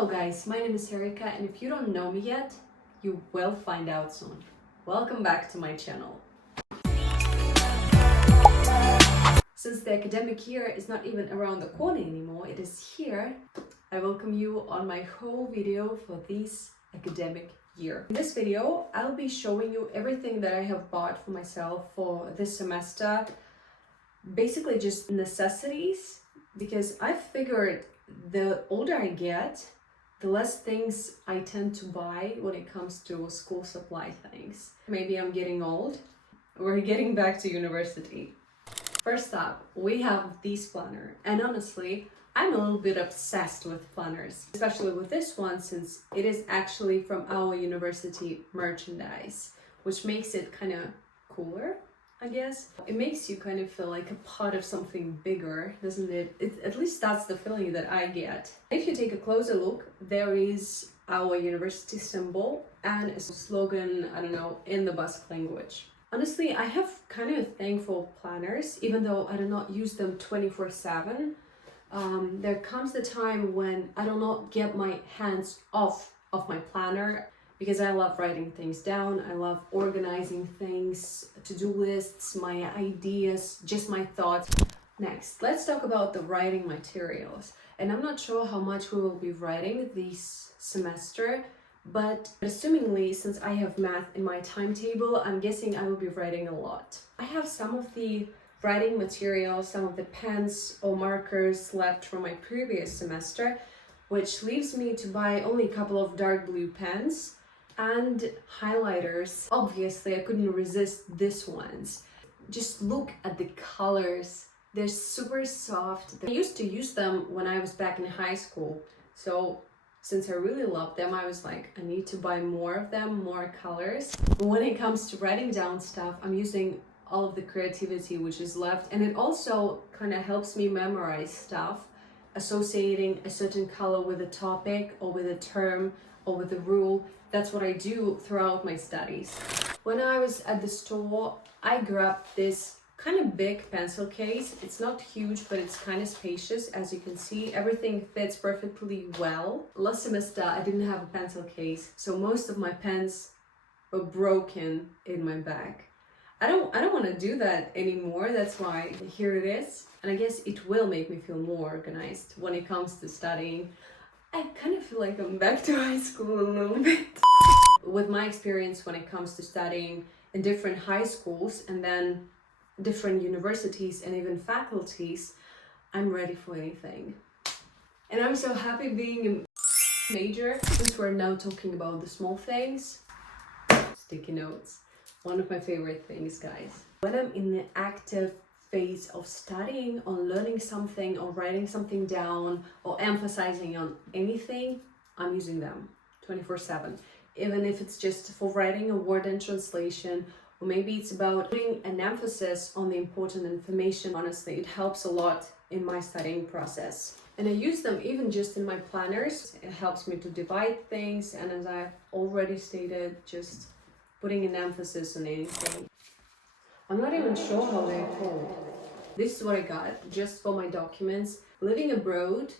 Hello guys, my name is Erika, and if you don't know me yet, you will find out soon. Welcome back to my channel. Since the academic year is not even around the corner anymore, it is here, I welcome you on my whole video for this academic year. In this video, I'll be showing you everything that I have bought for myself for this semester. Basically just necessities, because I figured the older I get, the less things I tend to buy when it comes to school supply things. Maybe I'm getting old. We're getting back to university. First up, we have this planner. And honestly, I'm a little bit obsessed with planners, especially with this one since it is actually from our university merchandise, which makes it kind of cooler, I guess. It makes you kind of feel like a part of something bigger, doesn't it? At least that's the feeling that I get. If you take a closer look, there is our university symbol and a slogan, I don't know, in the Basque language. Honestly, I have kind of a thing for planners, even though I do not use them 24/7. There comes the time when I do not get my hands off of my planner, because I love writing things down, I love organizing things, to-do lists, my ideas, just my thoughts. Next, let's talk about the writing materials. And I'm not sure how much we will be writing this semester, but assumingly, since I have math in my timetable, I'm guessing I will be writing a lot. I have some of the writing materials, some of the pens or markers left from my previous semester, which leaves me to buy only a couple of dark blue pens and highlighters. Obviously, I couldn't resist these ones. Just look at the colors. They're super soft. I used to use them when I was back in high school. So since I really love them, I was like, I need to buy more of them, more colors. But when it comes to writing down stuff, I'm using all of the creativity which is left. And it also kind of helps me memorize stuff, associating a certain color with a topic or with a term or with a rule. That's what I do throughout my studies. When I was at the store, I grabbed this kind of big pencil case. It's not huge, but it's kind of spacious. As you can see, everything fits perfectly well. Last semester, I didn't have a pencil case, so most of my pens were broken in my bag. I don't want to do that anymore. That's why here it is. And I guess it will make me feel more organized when it comes to studying. I kind of feel like I'm back to high school a little bit. With my experience when it comes to studying in different high schools and then different universities and even faculties, I'm ready for anything. And I'm so happy being a major, since we're now talking about the small things. Sticky notes. One of my favorite things, guys. When I'm in the active phase of studying or learning something or writing something down or emphasizing on anything, I'm using them 24/7. Even if it's just for writing a word and translation, or maybe it's about putting an emphasis on the important information. Honestly, it helps a lot in my studying process. And I use them even just in my planners. It helps me to divide things, and as I've already stated, just putting an emphasis on anything. I'm not even sure how they're called. This is what I got just for my documents. Living abroad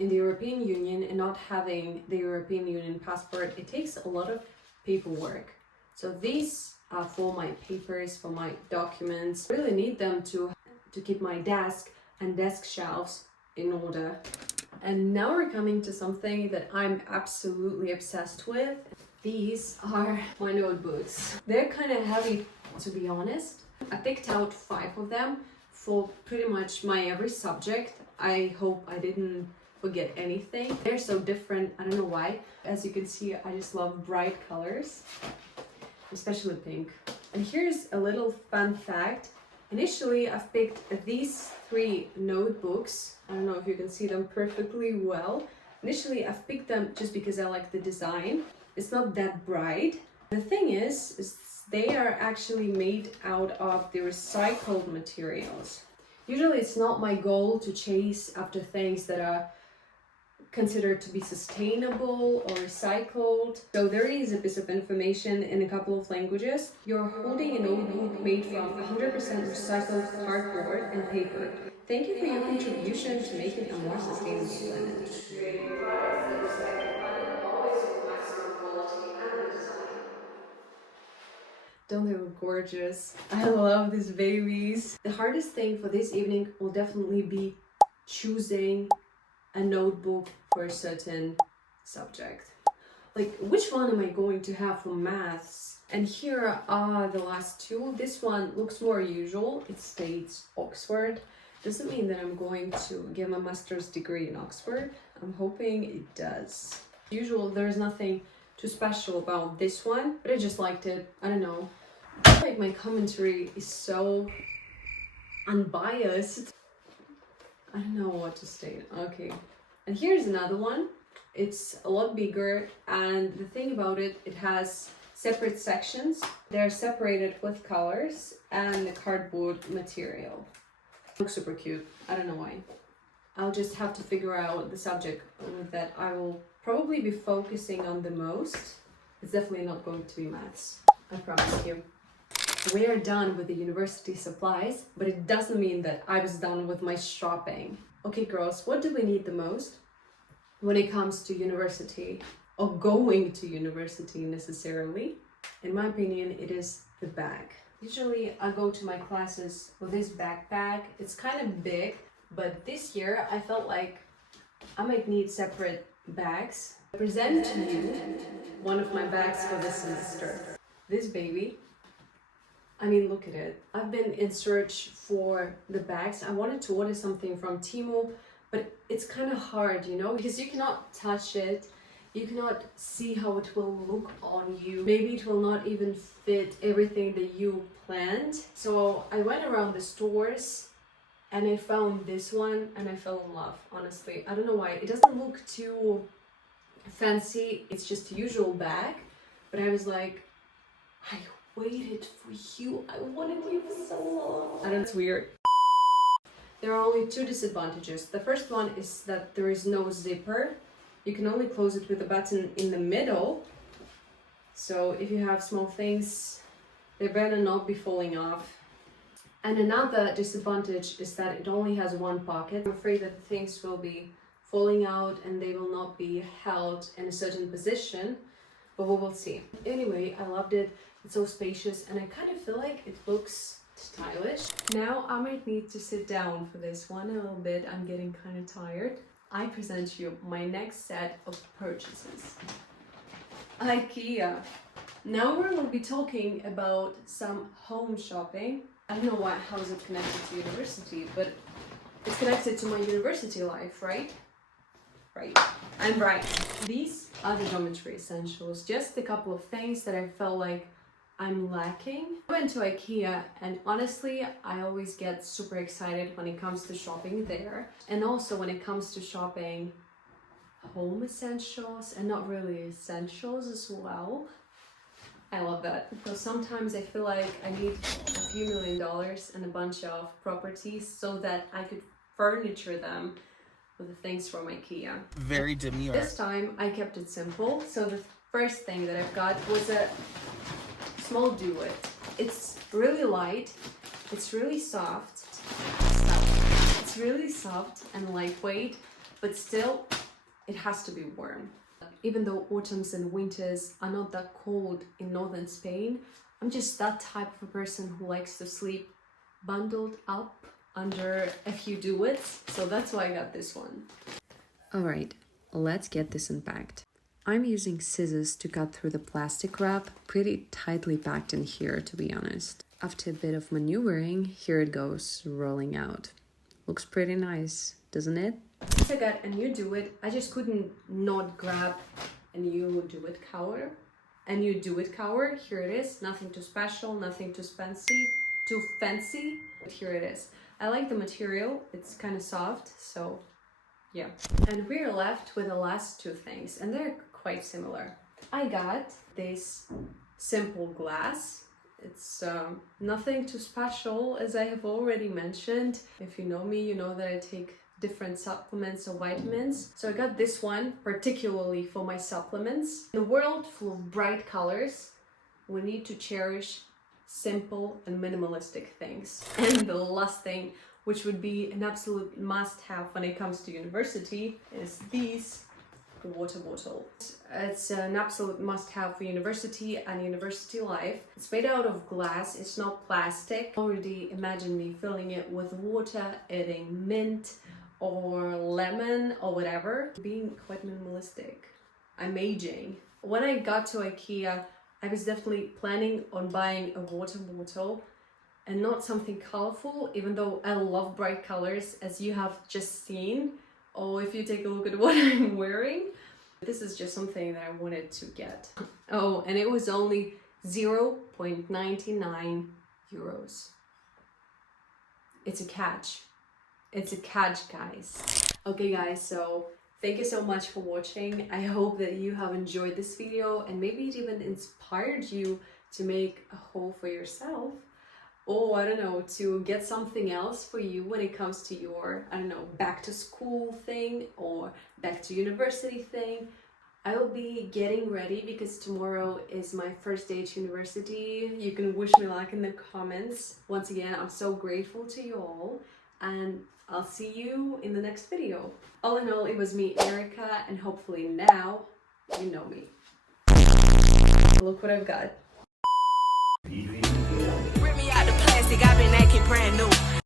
in the European Union and not having the European Union passport, it takes a lot of paperwork. So these are for my papers, for my documents. I really need them to keep my desk and desk shelves in order. And now we're coming to something that I'm absolutely obsessed with. These are my notebooks. They're kind of heavy, to be honest. I picked out 5 of them for pretty much my every subject. I hope I didn't forget anything. They're so different, I don't know why. As you can see, I just love bright colors, especially pink. And here's a little fun fact. Initially, I've picked these 3 notebooks. I don't know if you can see them perfectly well. Initially, I've picked them just because I like the design. It's not that bright. The thing is they are actually made out of the recycled materials. Usually it's not my goal to chase after things that are considered to be sustainable or recycled. So there is a piece of information in a couple of languages. You're holding a notebook made from 100% recycled cardboard and paper. Thank you for your contribution to making a more sustainable planet. Don't they look gorgeous? I love these babies. The hardest thing for this evening will definitely be choosing a notebook for a certain subject. Like, which one am I going to have for maths? And here are the last two. This one looks more usual. It states Oxford. Doesn't mean that I'm going to get my master's degree in Oxford. I'm hoping it does. Usual, there's nothing too special about this one, but I just liked it. I don't know. I feel like my commentary is so unbiased. I don't know what to state. Okay. And here's another one. It's a lot bigger, and the thing about it, it has separate sections. They're separated with colors and the cardboard material. Looks super cute. I don't know why. I'll just have to figure out the subject that I will probably be focusing on the most. It's definitely not going to be maths. I promise you. We are done with the university supplies, but it doesn't mean that I was done with my shopping. Okay, girls, what do we need the most when it comes to university, or going to university necessarily? In my opinion, it is the bag. Usually I go to my classes with this backpack. It's kind of big, but this year I felt like I might need separate bags. I present to you one of my bags for this semester. This baby. I mean, look at it. I've been in search for the bags. I wanted to order something from Temu, but it's kind of hard, you know, because you cannot touch it. You cannot see how it will look on you. Maybe it will not even fit everything that you planned. So I went around the stores and I found this one and I fell in love, honestly. I don't know why. It doesn't look too fancy. It's just a usual bag. But I was like, I waited for you. I wanted you for so long. I don't know, it's weird. There are only two disadvantages. The first one is that there is no zipper. You can only close it with a button in the middle. So if you have small things, they better not be falling off. And another disadvantage is that it only has one pocket. I'm afraid that the things will be falling out and they will not be held in a certain position, but we will see. Anyway, I loved it. It's so spacious and I kind of feel like it looks stylish. Now I might need to sit down for this one a little bit. I'm getting kind of tired. I present you my next set of purchases. IKEA. Now we will be talking about some home shopping. I don't know how is it connected to university, but it's connected to my university life, right? Right. I'm right. These are the dormitory essentials. Just a couple of things that I felt like I'm lacking. I went to IKEA and honestly, I always get super excited when it comes to shopping there. And also when it comes to shopping home essentials and not really essentials as well. I love that because sometimes I feel like I need a few $1 million and a bunch of properties so that I could furniture them with the things from IKEA. Very demure. This time I kept it simple. So the first thing that I've got was a small duvet. It's really light. It's really soft. It's really soft and lightweight, but still it has to be warm. Even though autumns and winters are not that cold in northern Spain, I'm just that type of a person who likes to sleep bundled up under a few duvets, so that's why I got this one. Alright, let's get this unpacked. I'm using scissors to cut through the plastic wrap, pretty tightly packed in here to be honest. After a bit of maneuvering, here it goes, rolling out. Looks pretty nice, doesn't it? Since I got a new duvet, I just couldn't not grab a new duvet cover. Here it is, nothing too special, nothing too fancy, but here it is. I like the material, it's kind of soft, so yeah. And we're left with the last two things, and they're quite similar. I got this simple glass. It's nothing too special, as I have already mentioned. If you know me, you know that I take different supplements or vitamins. So I got this one particularly for my supplements. In a world full of bright colors, we need to cherish simple and minimalistic things. And the last thing, which would be an absolute must-have when it comes to university, is these water bottles. It's an absolute must-have for university and university life. It's made out of glass, it's not plastic. Already imagine me filling it with water, adding mint or lemon or whatever. Being quite minimalistic. I'm aging. When I got to IKEA, I was definitely planning on buying a water bottle and not something colorful, even though I love bright colors, as you have just seen. Or if you take a look at what I'm wearing. This is just something that I wanted to get. Oh, and it was only 0.99 euros. It's a catch. It's a catch, guys. Okay, guys, so thank you so much for watching. I hope that you have enjoyed this video and maybe it even inspired you to make a haul for yourself. Or, I don't know, to get something else for you when it comes to your, I don't know, back to school thing or back to university thing. I will be getting ready because tomorrow is my first day at university. You can wish me luck in the comments. Once again, I'm so grateful to you all, and I'll see you in the next video. All in all, it was me, Erika, and hopefully now you know me. Look what I've got.